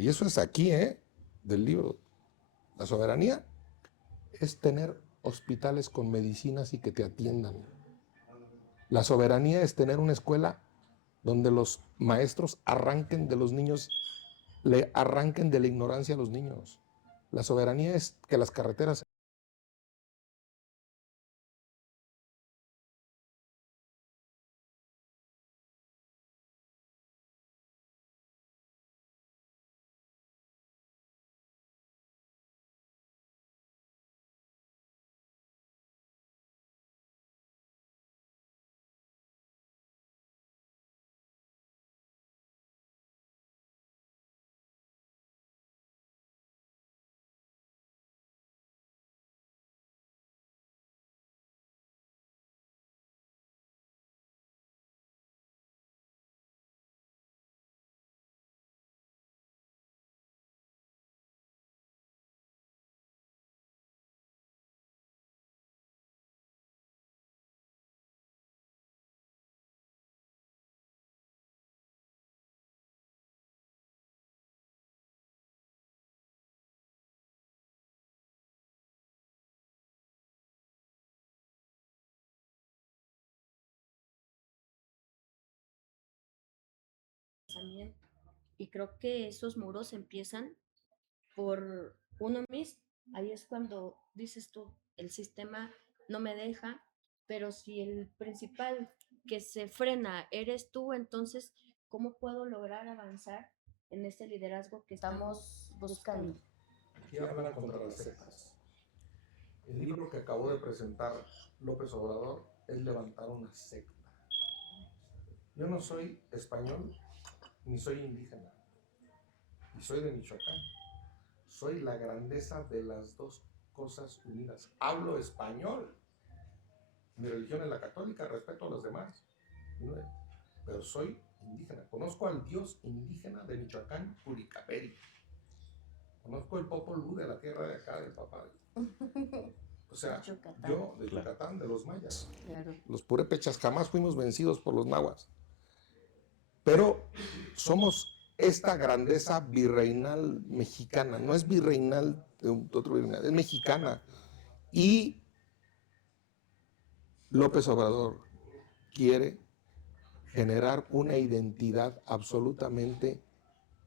Y eso es aquí, del libro. La soberanía es tener hospitales con medicinas y que te atiendan. La soberanía es tener una escuela donde los maestros arranquen de los niños, le arranquen de la ignorancia a los niños. La soberanía es que las carreteras y creo que esos muros empiezan por uno mismo. Ahí es cuando dices tú, el sistema no me deja, pero si el principal que se frena eres tú, entonces, ¿cómo puedo lograr avanzar en este liderazgo que estamos buscando? aquí hablan contra las sectas. El libro que acabó de presentar López Obrador es levantar una secta. Yo no soy español ni soy indígena, y soy de Michoacán. Soy la grandeza de las dos cosas unidas. Hablo español. Mi religión es la católica, respeto a los demás. Pero soy indígena. Conozco al dios indígena de Michoacán, Curicaperi. Conozco el Popol Vuh de la tierra de acá, del papá. O sea, yo de Yucatán, de los mayas. Claro. Los purépechas jamás fuimos vencidos por los nahuas. Pero somos esta grandeza virreinal mexicana. No es virreinal de otro virreinal, es mexicana. Y López Obrador quiere generar una identidad absolutamente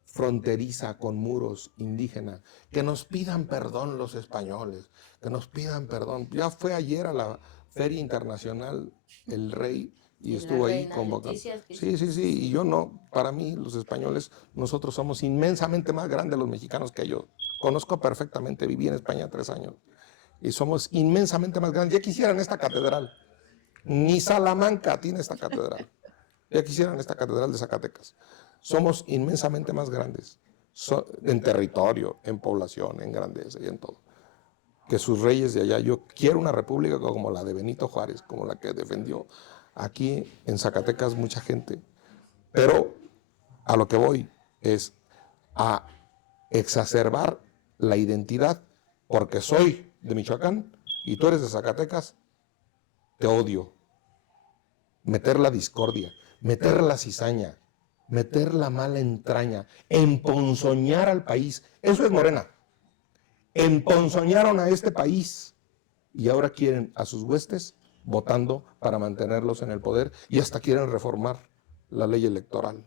fronteriza con muros indígena, que nos pidan perdón los españoles, que nos pidan perdón. Ya fue ayer a la Feria Internacional el rey y estuvo ahí convocando. Sí, sí, sí, y yo no, para mí los españoles, nosotros somos inmensamente más grandes los mexicanos que ellos. Conozco perfectamente, viví en España 3 años y somos inmensamente más grandes. Ya quisieran esta catedral, ni Salamanca tiene esta catedral. Ya quisieran esta catedral de Zacatecas. Somos inmensamente más grandes en territorio, en población, en grandeza y en todo, que sus reyes de allá. Yo quiero una república como la de Benito Juárez, como la que defendió aquí en Zacatecas mucha gente. Pero a lo que voy es a exacerbar la identidad, porque soy de Michoacán y tú eres de Zacatecas, te odio. Meter la discordia, meter la cizaña, meter la mala entraña, emponzoñar al país. Eso es Morena. Emponzoñaron a este país y ahora quieren a sus huestes votando para mantenerlos en el poder y hasta quieren reformar la ley electoral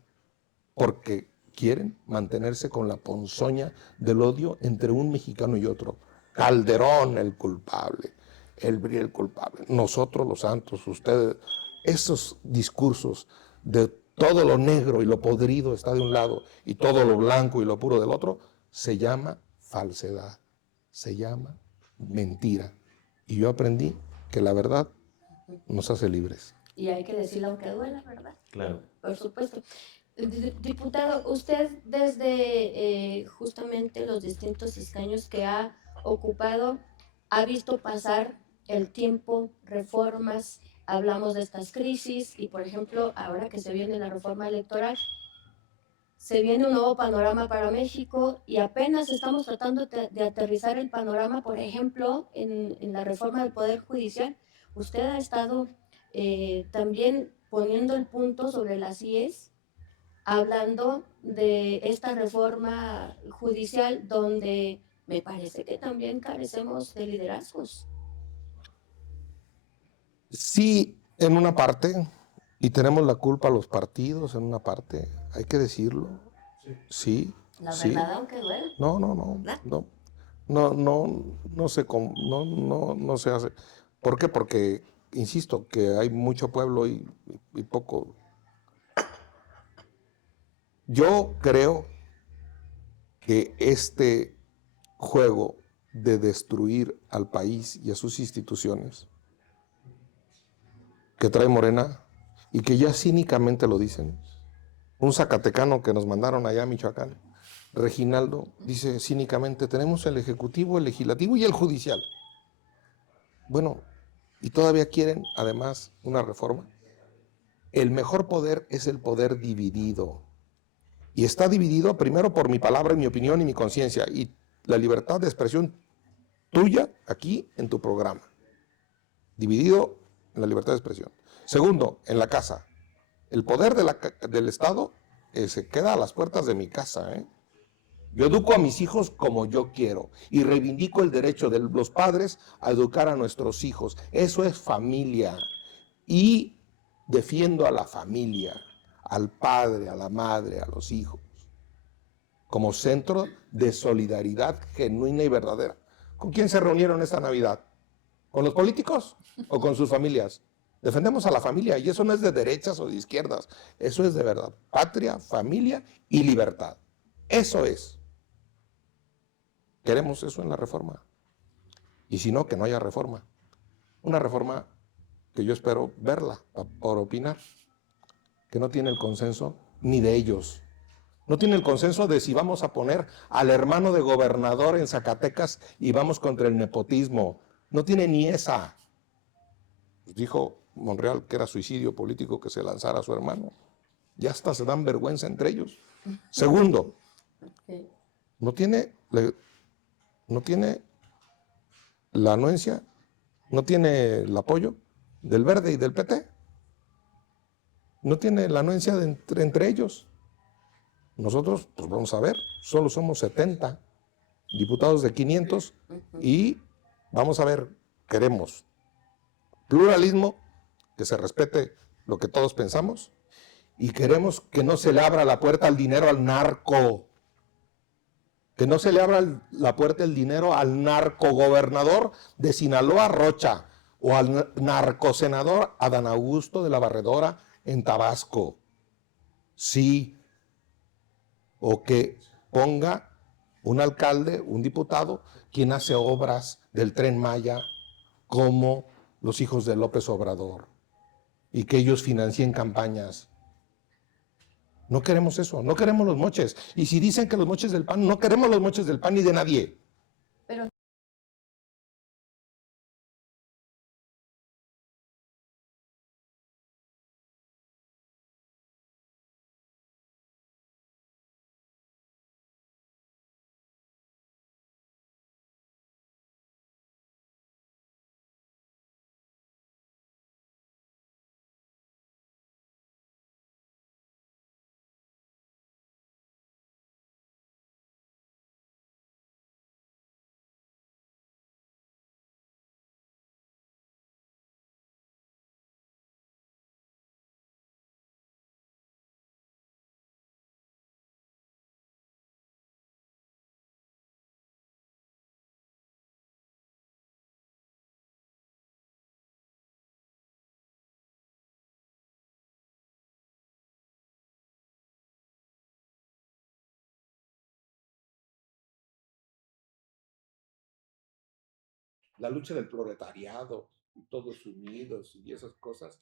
porque quieren mantenerse con la ponzoña del odio entre un mexicano y otro. Calderón el culpable, el BRI el culpable, nosotros los santos, ustedes. Esos discursos de todo lo negro y lo podrido está de un lado y todo lo blanco y lo puro del otro, se llama falsedad, se llama mentira. Y yo aprendí que la verdad nos hace libres. Y hay que decirlo aunque duela, ¿verdad? Claro. Por supuesto. Diputado, usted desde justamente los distintos escaños que ha ocupado, ha visto pasar el tiempo, reformas, hablamos de estas crisis y, por ejemplo, ahora que se viene la reforma electoral, se viene un nuevo panorama para México y apenas estamos tratando de aterrizar el panorama, por ejemplo, en la reforma del Poder Judicial. Usted ha estado también poniendo el punto sobre las IES hablando de esta reforma judicial donde me parece que también carecemos de liderazgos. Sí, en una parte, y tenemos la culpa los partidos en una parte, hay que decirlo. Sí, La sí. verdad, aunque duela. No, no, no, no se, no se hace. ¿Por qué? Porque, insisto, que hay mucho pueblo y poco. Yo creo que este juego de destruir al país y a sus instituciones que trae Morena y que ya cínicamente lo dicen. Un zacatecano que nos mandaron allá a Michoacán, Reginaldo, dice cínicamente, tenemos el Ejecutivo, el Legislativo y el Judicial. Bueno, y todavía quieren además una reforma. El mejor poder es el poder dividido. Y está dividido primero por mi palabra, mi opinión y mi conciencia. Y la libertad de expresión tuya aquí en tu programa. Dividido en la libertad de expresión. Segundo, en la casa. El poder del Estado se queda a las puertas de mi casa. Yo educo a mis hijos como yo quiero y reivindico el derecho de los padres a educar a nuestros hijos. Eso es familia. Y defiendo a la familia, al padre, a la madre, a los hijos, como centro de solidaridad genuina y verdadera. ¿Con quién se reunieron esta Navidad? ¿Con los políticos o con sus familias? Defendemos a la familia y eso no es de derechas o de izquierdas, eso es de verdad. Patria, familia y libertad. Eso es. Queremos eso en la reforma. Y si no, que no haya reforma. Una reforma que yo espero verla por opinar, que no tiene el consenso ni de ellos. No tiene el consenso de si vamos a poner al hermano de gobernador en Zacatecas y vamos contra el nepotismo. No tiene ni esa. Dijo Monreal que era suicidio político que se lanzara a su hermano. Ya hasta se dan vergüenza entre ellos. Segundo, no tiene la anuencia, no tiene el apoyo del Verde y del PT. No tiene la anuencia entre ellos. Nosotros, pues vamos a ver, solo somos 70 diputados de 500 y vamos a ver, queremos pluralismo, que se respete lo que todos pensamos y queremos que no se le abra la puerta al dinero al narco, que no se le abra la puerta del dinero al narcogobernador de Sinaloa, Rocha, o al narcosenador Adán Augusto de la Barredora en Tabasco. Sí, o que ponga un alcalde, un diputado, quien hace obras del Tren Maya como los hijos de López Obrador y que ellos financien campañas. No queremos eso, no queremos los moches. Y si dicen que los moches del PAN, no queremos los moches del PAN ni de nadie. Pero La lucha del proletariado, y todos unidos y esas cosas,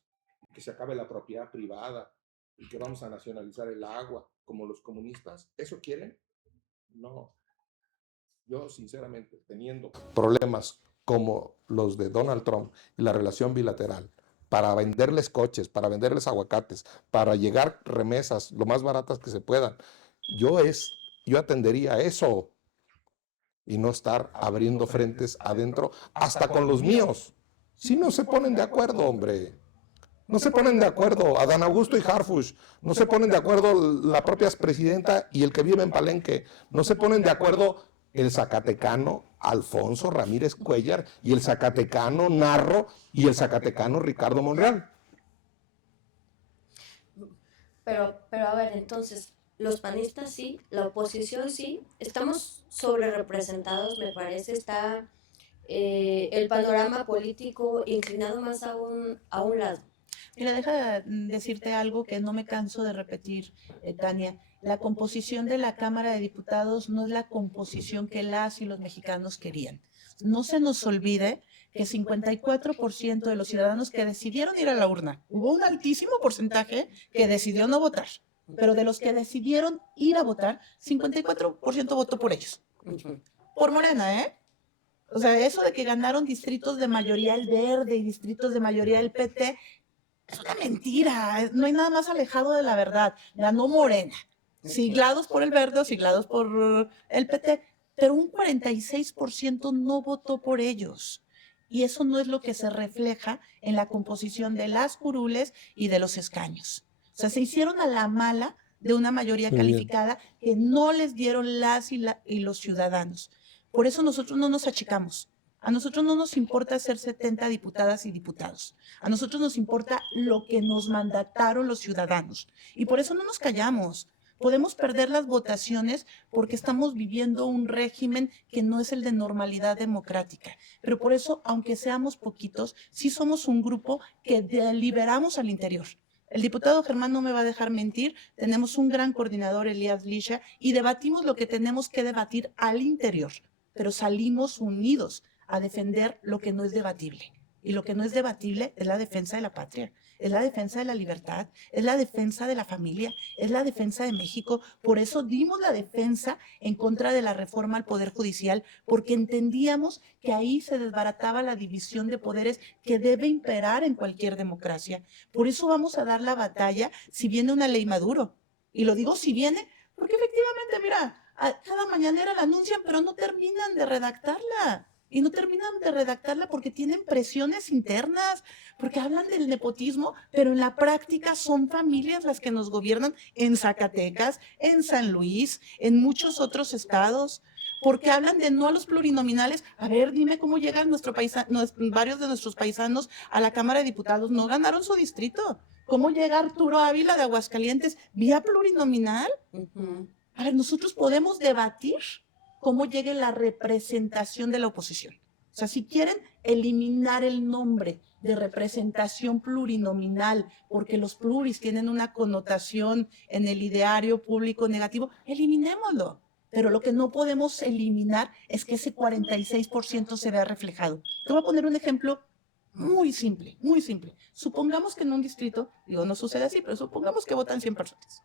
que se acabe la propiedad privada y que vamos a nacionalizar el agua como los comunistas, ¿eso quieren? No. Yo, sinceramente, teniendo problemas como los de Donald Trump y la relación bilateral, para venderles coches, para venderles aguacates, para llegar remesas lo más baratas que se puedan, yo atendería eso y no estar abriendo frentes adentro, hasta con los míos. Si no se ponen de acuerdo, hombre. No se ponen de acuerdo, Adán Augusto y Harfuch, no se ponen de acuerdo la propia presidenta y el que vive en Palenque, no se ponen de acuerdo el zacatecano Alfonso Ramírez Cuellar y el zacatecano Narro y el zacatecano Ricardo Monreal. Pero a ver, entonces, los panistas sí, la oposición sí, estamos sobre representados, me parece, está el panorama político inclinado más a un lado. Mira, deja decirte algo que no me canso de repetir, Tania. La composición de la Cámara de Diputados no es la composición que las y los mexicanos querían. No se nos olvide que 54% de los ciudadanos que decidieron ir a la urna, hubo un altísimo porcentaje que decidió no votar, pero de los que decidieron ir a votar, 54% votó por ellos. Por Morena, ¿eh? O sea, eso de que ganaron distritos de mayoría el Verde y distritos de mayoría el PT, es una mentira, no hay nada más alejado de la verdad. Ganó Morena, siglados por el Verde o siglados por el PT, pero un 46% no votó por ellos. Y eso no es lo que se refleja en la composición de las curules y de los escaños. O sea, se hicieron a la mala de una mayoría calificada que no les dieron las y los ciudadanos. Por eso nosotros no nos achicamos. A nosotros no nos importa ser 70 diputadas y diputados. A nosotros nos importa lo que nos mandataron los ciudadanos. Y por eso no nos callamos. Podemos perder las votaciones porque estamos viviendo un régimen que no es el de normalidad democrática. Pero por eso, aunque seamos poquitos, sí somos un grupo que deliberamos al interior. El diputado Germán no me va a dejar mentir, tenemos un gran coordinador, Elías Lisha, y debatimos lo que tenemos que debatir al interior, pero salimos unidos a defender lo que no es debatible. Y lo que no es debatible es la defensa de la patria, es la defensa de la libertad, es la defensa de la familia, es la defensa de México. Por eso dimos la defensa en contra de la reforma al Poder Judicial, porque entendíamos que ahí se desbarataba la división de poderes que debe imperar en cualquier democracia. Por eso vamos a dar la batalla si viene una ley Maduro. Y lo digo si viene, porque efectivamente, mira, cada mañanera la anuncian, pero no terminan de redactarla. Y no terminan de redactarla porque tienen presiones internas, porque hablan del nepotismo, pero en la práctica son familias las que nos gobiernan en Zacatecas, en San Luis, en muchos otros estados, porque hablan de no a los plurinominales. A ver, dime cómo llegan varios de nuestros paisanos a la Cámara de Diputados, no ganaron su distrito. ¿Cómo llega Arturo Ávila de Aguascalientes vía plurinominal? A ver, nosotros podemos debatir cómo llegue la representación de la oposición. O sea, si quieren eliminar el nombre de representación plurinominal, porque los pluris tienen una connotación en el ideario público negativo, eliminémoslo. Pero lo que no podemos eliminar es que ese 46% se vea reflejado. Te voy a poner un ejemplo muy simple, muy simple. Supongamos que en un distrito, digo, no sucede así, pero supongamos que votan 100 personas,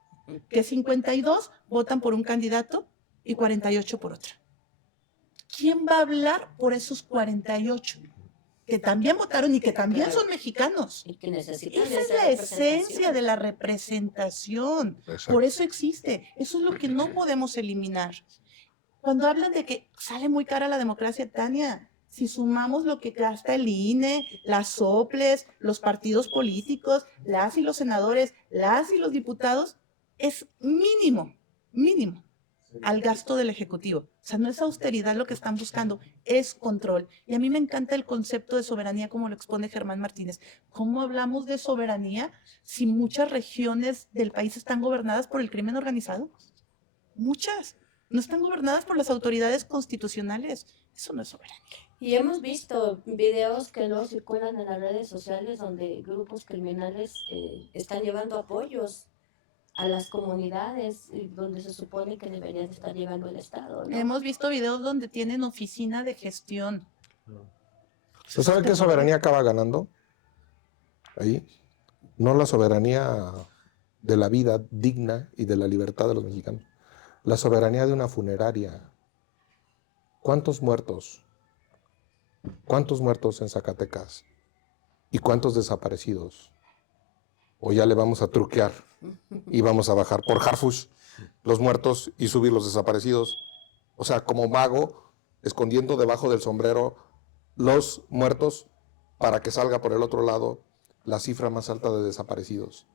que 52 votan por un candidato y 48 por otra. ¿Quién va a hablar por esos 48? Que también votaron y que también son mexicanos. Y que necesitan esa es la esencia de la representación. Exacto. Por eso existe. Eso es lo que no podemos eliminar. Cuando hablan de que sale muy cara la democracia, Tania, si sumamos lo que gasta el INE, las soples, los partidos políticos, las y los senadores, las y los diputados, es mínimo al gasto del Ejecutivo. O sea, no es austeridad lo que están buscando, es control. Y a mí me encanta el concepto de soberanía como lo expone Germán Martínez. ¿Cómo hablamos de soberanía si muchas regiones del país están gobernadas por el crimen organizado? Muchas. No están gobernadas por las autoridades constitucionales. Eso no es soberanía. Y hemos visto videos que no circulan en las redes sociales donde grupos criminales están llevando apoyos a las comunidades donde se supone que deberían estar llevando el Estado, ¿no? Hemos visto videos donde tienen oficina de gestión. ¿Se sabe qué soberanía acaba ganando? Ahí. No la soberanía de la vida digna y de la libertad de los mexicanos. La soberanía de una funeraria. ¿Cuántos muertos? ¿Cuántos muertos en Zacatecas? ¿Y cuántos desaparecidos? O ya le vamos a truquear y vamos a bajar por Harfuch los muertos y subir los desaparecidos. O sea, como mago, escondiendo debajo del sombrero los muertos para que salga por el otro lado la cifra más alta de desaparecidos.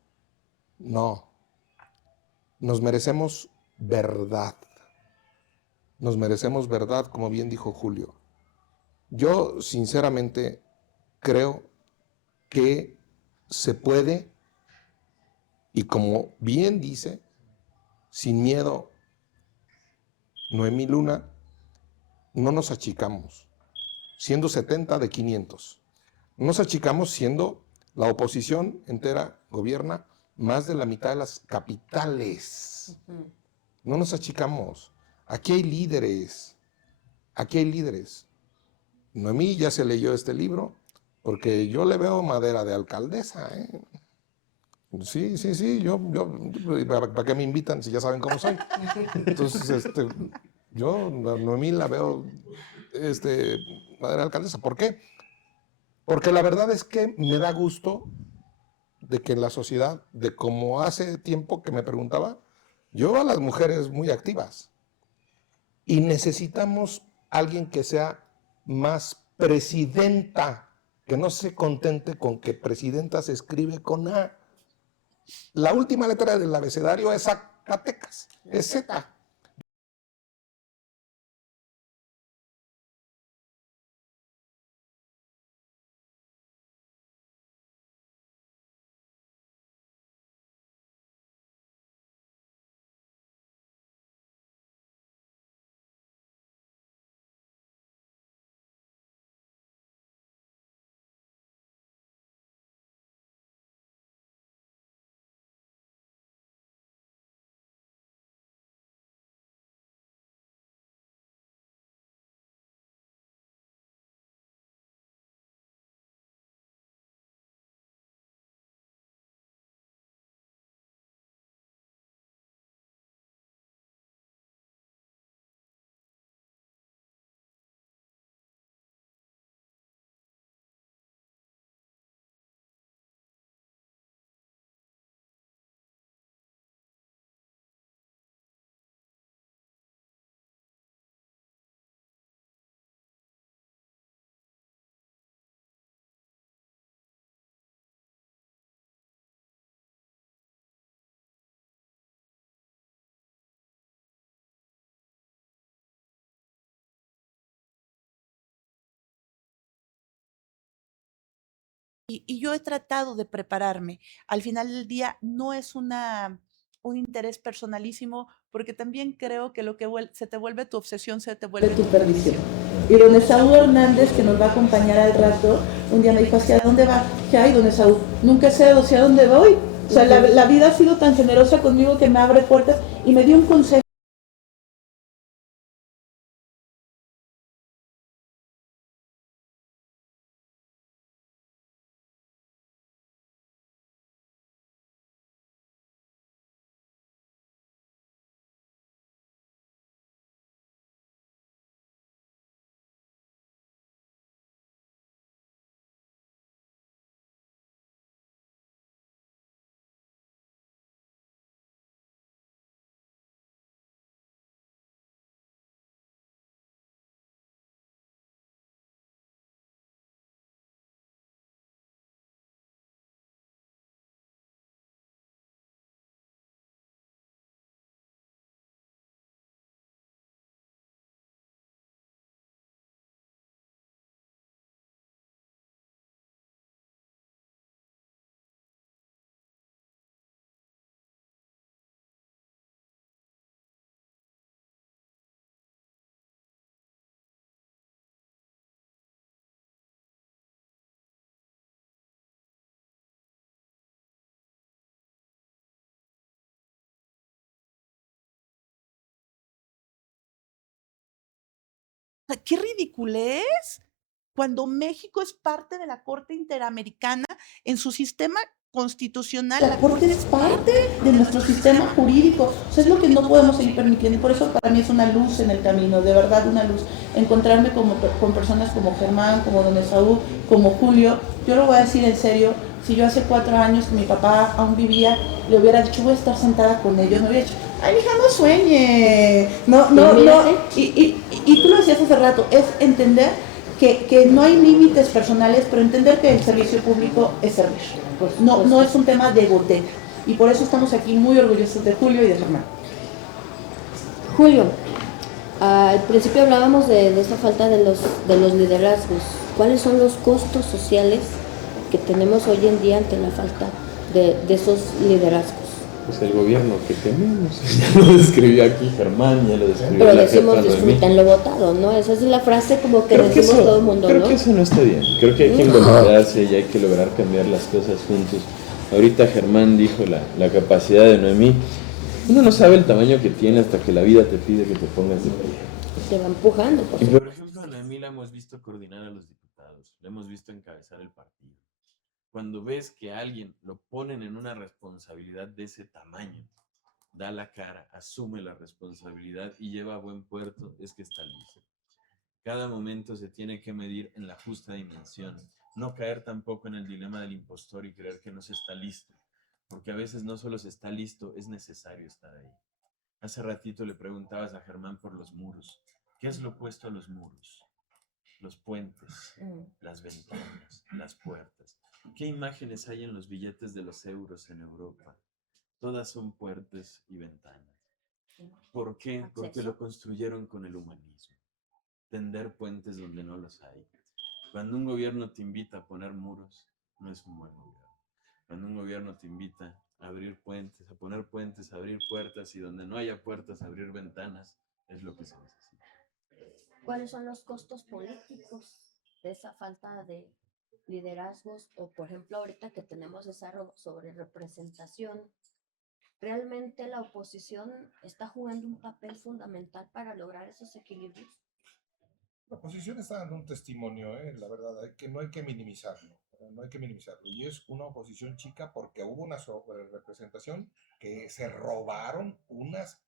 No. Nos merecemos verdad. Nos merecemos verdad, como bien dijo Julio. Yo, sinceramente, creo que se puede, y como bien dice, sin miedo, Noemí Luna, no nos achicamos, siendo 70 de 500. No nos achicamos siendo la oposición entera gobierna más de la mitad de las capitales. No nos achicamos. Aquí hay líderes. Aquí hay líderes. Noemí ya se leyó este libro porque yo le veo madera de alcaldesa, ¿eh? Sí, ¿para qué me invitan si ya saben cómo soy? Entonces, yo a Noemí la veo madera de alcaldesa. ¿Por qué? Porque la verdad es que me da gusto de que en la sociedad, de como hace tiempo que me preguntaba, yo veo a las mujeres muy activas y necesitamos alguien que sea más presidenta, que no se contente con que presidenta se escribe con A. La última letra del abecedario es Zacatecas, es Z. Y yo he tratado de prepararme. Al final del día no es un interés personalísimo, porque también creo que lo que se te vuelve tu obsesión, se te vuelve tu perdición. Y don Esaú Hernández, que nos va a acompañar al rato, un día me dijo, ¿hacia dónde va? ¿Qué hay, don Esaú? Nunca sé hacia dónde voy. O sea, la vida ha sido tan generosa conmigo que me abre puertas y me dio un consejo. ¡Qué ridiculez! Cuando México es parte de la Corte Interamericana, en su sistema constitucional, la Corte es parte de nuestro sistema jurídico. O sea, es lo que no podemos seguir permitiendo. Y por eso para mí es una luz en el camino, de verdad una luz. Encontrarme con personas como Germán, como don Esaú, como Julio. Yo lo voy a decir en serio, si yo hace 4 años que mi papá aún vivía, le hubiera dicho, voy a estar sentada con ellos, me hubiera dicho, ay, hija, no sueñe. No. Y tú lo decías hace rato, es entender que no hay límites personales, pero entender que el servicio público es servir. Pues no es un tema de bodega. Y por eso estamos aquí muy orgullosos de Julio y de Germán. Julio, al principio hablábamos de esta falta de los liderazgos. ¿Cuáles son los costos sociales que tenemos hoy en día ante la falta de esos liderazgos? Pues el gobierno que tenemos. Ya lo describió aquí Germán, ya lo describió Pero la decimos jefa Noemí. disfruten lo votado, ¿no? Esa es la frase como que decimos todo el mundo, creo ¿no? que eso no está bien. Creo que hay que involucrarse y hay que lograr cambiar las cosas juntos. Ahorita Germán dijo la capacidad de Noemí. Uno no sabe el tamaño que tiene hasta que la vida te pide que te pongas de pie. Te va empujando. Y por ejemplo, a Noemí la hemos visto coordinar a los diputados, la hemos visto encabezar el partido. Cuando ves que a alguien lo ponen en una responsabilidad de ese tamaño, da la cara, asume la responsabilidad y lleva a buen puerto, es que está listo. Cada momento se tiene que medir en la justa dimensión. No caer tampoco en el dilema del impostor y creer que no se está listo, porque a veces no solo se está listo, es necesario estar ahí. Hace ratito le preguntabas a Germán por los muros. ¿Qué es lo opuesto a los muros? Los puentes, las ventanas, las puertas. ¿Qué imágenes hay en los billetes de los euros en Europa? Todas son puertas y ventanas. ¿Por qué? Porque lo construyeron con el humanismo. Tender puentes donde no los hay. Cuando un gobierno te invita a poner muros, no es un buen gobierno. Cuando un gobierno te invita a abrir puentes, a poner puentes, a abrir puertas y donde no haya puertas, a abrir ventanas, es lo que se necesita. ¿Cuáles son los costos políticos de esa falta de liderazgos? O, por ejemplo, ahorita que tenemos esa sobre representación, ¿realmente la oposición está jugando un papel fundamental para lograr esos equilibrios? La oposición está dando un testimonio, la verdad, no hay que minimizarlo, no hay que minimizarlo. Y es una oposición chica porque hubo una representación que se robaron unos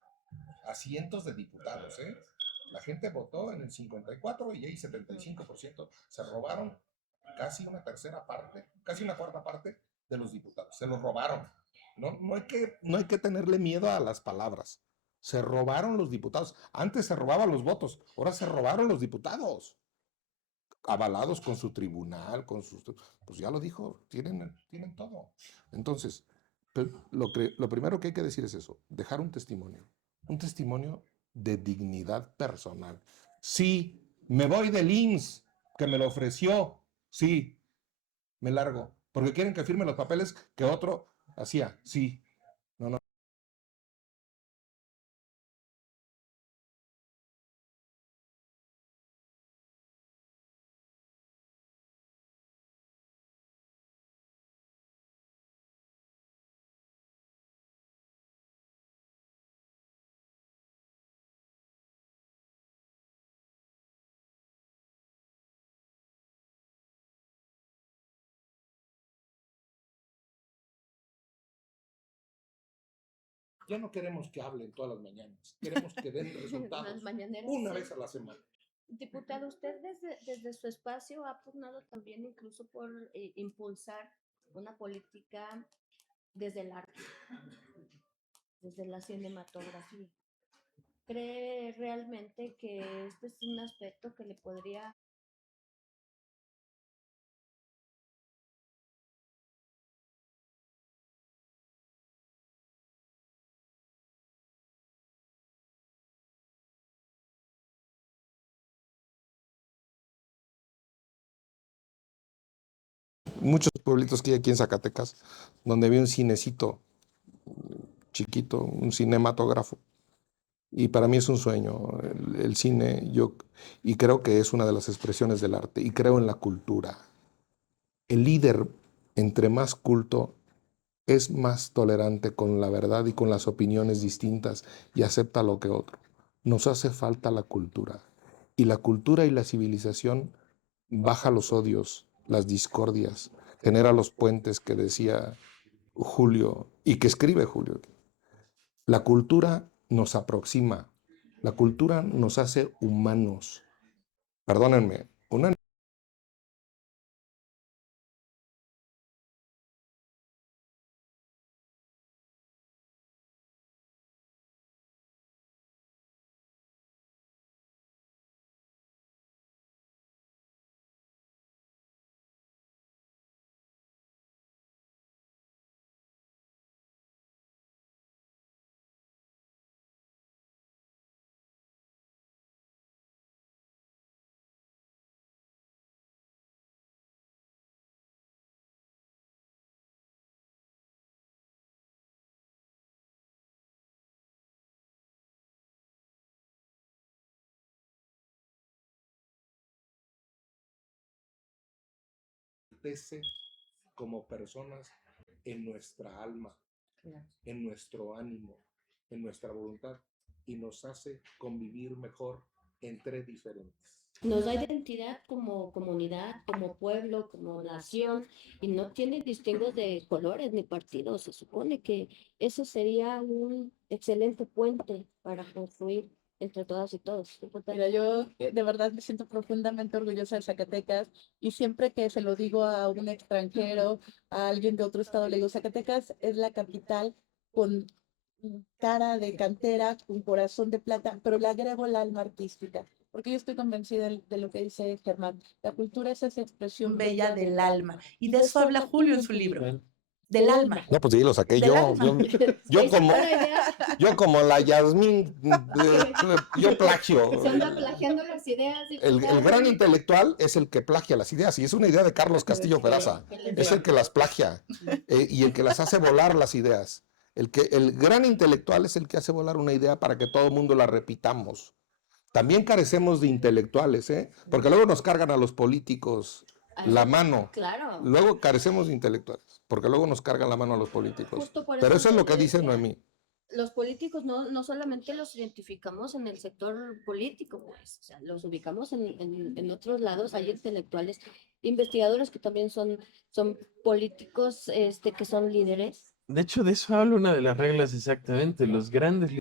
asientos de diputados, ¿eh? La gente votó en el 54 y hay 75%. Se robaron casi una tercera parte, casi una cuarta parte de los diputados. Se los robaron. No hay que tenerle miedo a las palabras. Se robaron los diputados. Antes se robaban los votos, ahora se robaron los diputados. Avalados con su tribunal, pues ya lo dijo, tienen todo. Entonces, lo primero que hay que decir es eso, dejar un testimonio de dignidad personal. Sí, me voy del IMSS, que me lo ofreció, sí, me largo, porque quieren que firme los papeles que otro hacía, sí, no. Ya no queremos que hablen todas las mañanas, queremos que den resultados una vez a la semana. Diputado, usted desde su espacio ha pugnado también incluso por impulsar una política desde el arte, desde la cinematografía. ¿Cree realmente que este es un aspecto que le podría Muchos pueblitos que hay aquí en Zacatecas, donde había un cinecito chiquito, un cinematógrafo. Y para mí es un sueño el cine, y creo que es una de las expresiones del arte, y creo en la cultura. El líder, entre más culto, es más tolerante con la verdad y con las opiniones distintas y acepta lo que otro. Nos hace falta la cultura. Y la cultura y la civilización baja los odios, las discordias, genera los puentes que decía Julio y que escribe Julio. La cultura nos aproxima, la cultura nos hace humanos. Perdónenme, una enaltece como personas en nuestra alma, en nuestro ánimo, en nuestra voluntad y nos hace convivir mejor entre diferentes. Nos da identidad como comunidad, como pueblo, como nación, y no tiene distingos de colores ni partidos. Se supone que eso sería un excelente puente para construir entre todas y todos. Mira, yo de verdad me siento profundamente orgullosa de Zacatecas y siempre que se lo digo a un extranjero, a alguien de otro estado, le digo, Zacatecas es la capital con cara de cantera, con corazón de plata, pero le agrego el alma artística, porque yo estoy convencida de lo que dice Germán. La cultura es esa expresión bella del alma y de eso habla Julio en su libro, del alma. No, pues sí, lo saqué Del yo. alma. Yo como, Ahora ya yo como la Yasmín, yo plagio. se anda plagiando las ideas. El gran intelectual es el que plagia las ideas, y es una idea de Carlos Castillo Peraza. Es el que las plagia y el que las hace volar las ideas. El gran intelectual es el que hace volar una idea para que todo el mundo la repitamos. También carecemos de intelectuales, porque luego nos cargan a los políticos la mano. Claro. Luego carecemos de intelectuales, porque luego nos cargan la mano a los políticos. Justo por Pero eso es yo lo que te dice decía, Noemí. los políticos no solamente los identificamos en el sector político, pues, o sea, los ubicamos en otros lados. Hay intelectuales, investigadores que también son políticos, que son líderes. De hecho, de eso habla una de las reglas exactamente. Los grandes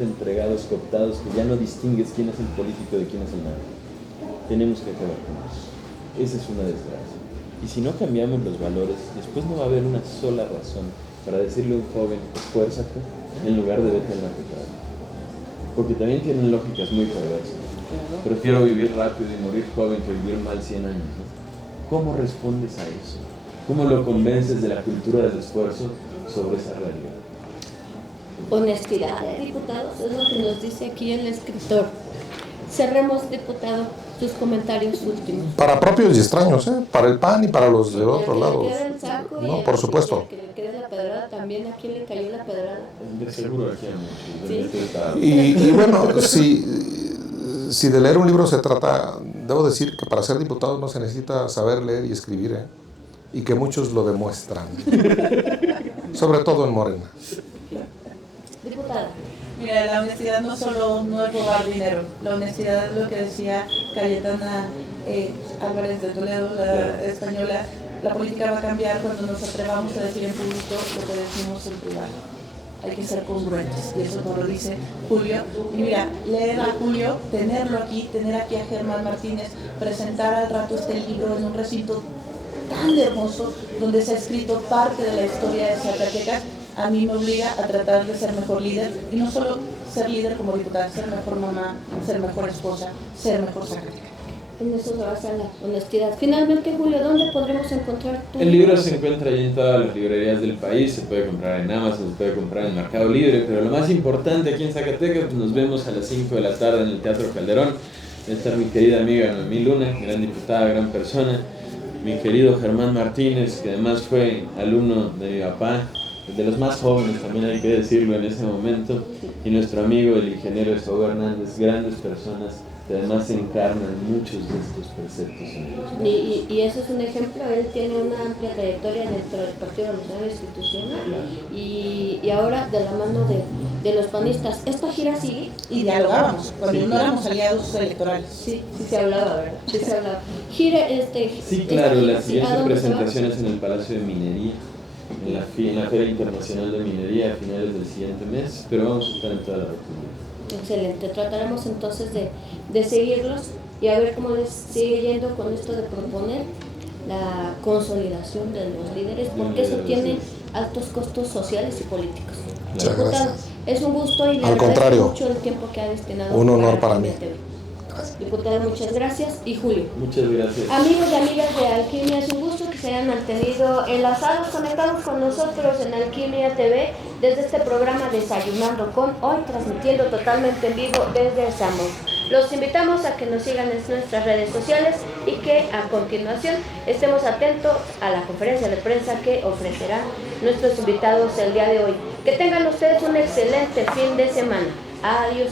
entregados, cooptados, que ya no distingues quién es el político de quién es el narco. Tenemos que acabar con eso. Esa es una desgracia. Y si no cambiamos los valores, después no va a haber una sola razón para decirle a un joven, esfuérzate, en lugar de vete al narcotráfico. Porque también tienen lógicas muy perversas. Prefiero vivir rápido y morir joven que vivir mal 100 años, ¿no? ¿Cómo respondes a eso? ¿Cómo lo convences de la cultura del esfuerzo sobre esa realidad? Honestidad, diputados, es lo que nos dice aquí el escritor. Cerremos, diputado, sus comentarios últimos. Para propios y extraños, para el PAN y para los de otro lado. No, por supuesto. Que le quede la pedrada también. ¿A quién le cayó la pedrada? De seguro aquí a muchos. Sí. Y bueno, si de leer un libro se trata, debo decir que para ser diputado no se necesita saber leer y escribir, y que muchos lo demuestran, sobre todo en Morena. Diputada. Mira, la honestidad no solo no es robar dinero, la honestidad es lo que decía Cayetana Álvarez de Toledo, la española. La política va a cambiar cuando nos atrevamos a decir en público lo que decimos en privado. Hay que ser congruentes, y eso nos lo dice Julio. Y mira, leer a Julio, tenerlo aquí, tener aquí a Germán Martínez, presentar al rato este libro en un recinto tan hermoso, donde se ha escrito parte de la historia de Zacatecas, a mí me obliga a tratar de ser mejor líder, y no solo ser líder como diputada, ser mejor mamá, ser mejor esposa, ser mejor Zacatecas. En eso se basa la honestidad. Finalmente, Julio, ¿dónde podremos encontrar tu El libro se encuentra ahí en todas las librerías del país, se puede comprar en Amazon, se puede comprar en Mercado Libre, pero lo más importante aquí en Zacatecas, pues nos vemos a las 5 de la tarde en el Teatro Calderón. Va a estar mi querida amiga Noemí Luna, gran diputada, gran persona, mi querido Germán Martínez, que además fue alumno de mi papá, de los más jóvenes también hay que decirlo en ese momento, y nuestro amigo el ingeniero Esaú Hernández, grandes personas que además encarnan muchos de estos preceptos en ellos. Y eso es un ejemplo. Él tiene una amplia trayectoria dentro del Partido Revolucionario Institucional y ahora de la mano de los panistas. ¿Esta gira sigue? Y dialogábamos, cuando Sí, no claro. éramos aliados electorales. Sí se hablaba, ¿verdad? Sí se hablaba. Gira, Sí, esta claro, gira, la ¿a siguiente dónde se va? presentación es en el Palacio de Minería, en la Feria Internacional de Minería a finales del siguiente mes, pero vamos a estar en toda la República. Excelente, trataremos entonces de seguirlos y a ver cómo les sigue yendo con esto de proponer la consolidación de los líderes, porque eso tiene altos costos sociales y políticos. Muchas Diputado, gracias. es un gusto y le Al agradezco contrario. mucho el tiempo que ha destinado. Un honor para para mí. TV. Diputado, muchas gracias. Y Julio. Muchas gracias. Amigos y amigas de Alquimia, es un gusto que se hayan mantenido enlazados, conectados con nosotros en Alquimia TV desde este programa Desayunando con, hoy transmitiendo totalmente en vivo desde Samos. Los invitamos a que nos sigan en nuestras redes sociales y que a continuación estemos atentos a la conferencia de prensa que ofrecerán nuestros invitados el día de hoy. Que tengan ustedes un excelente fin de semana. Adiós.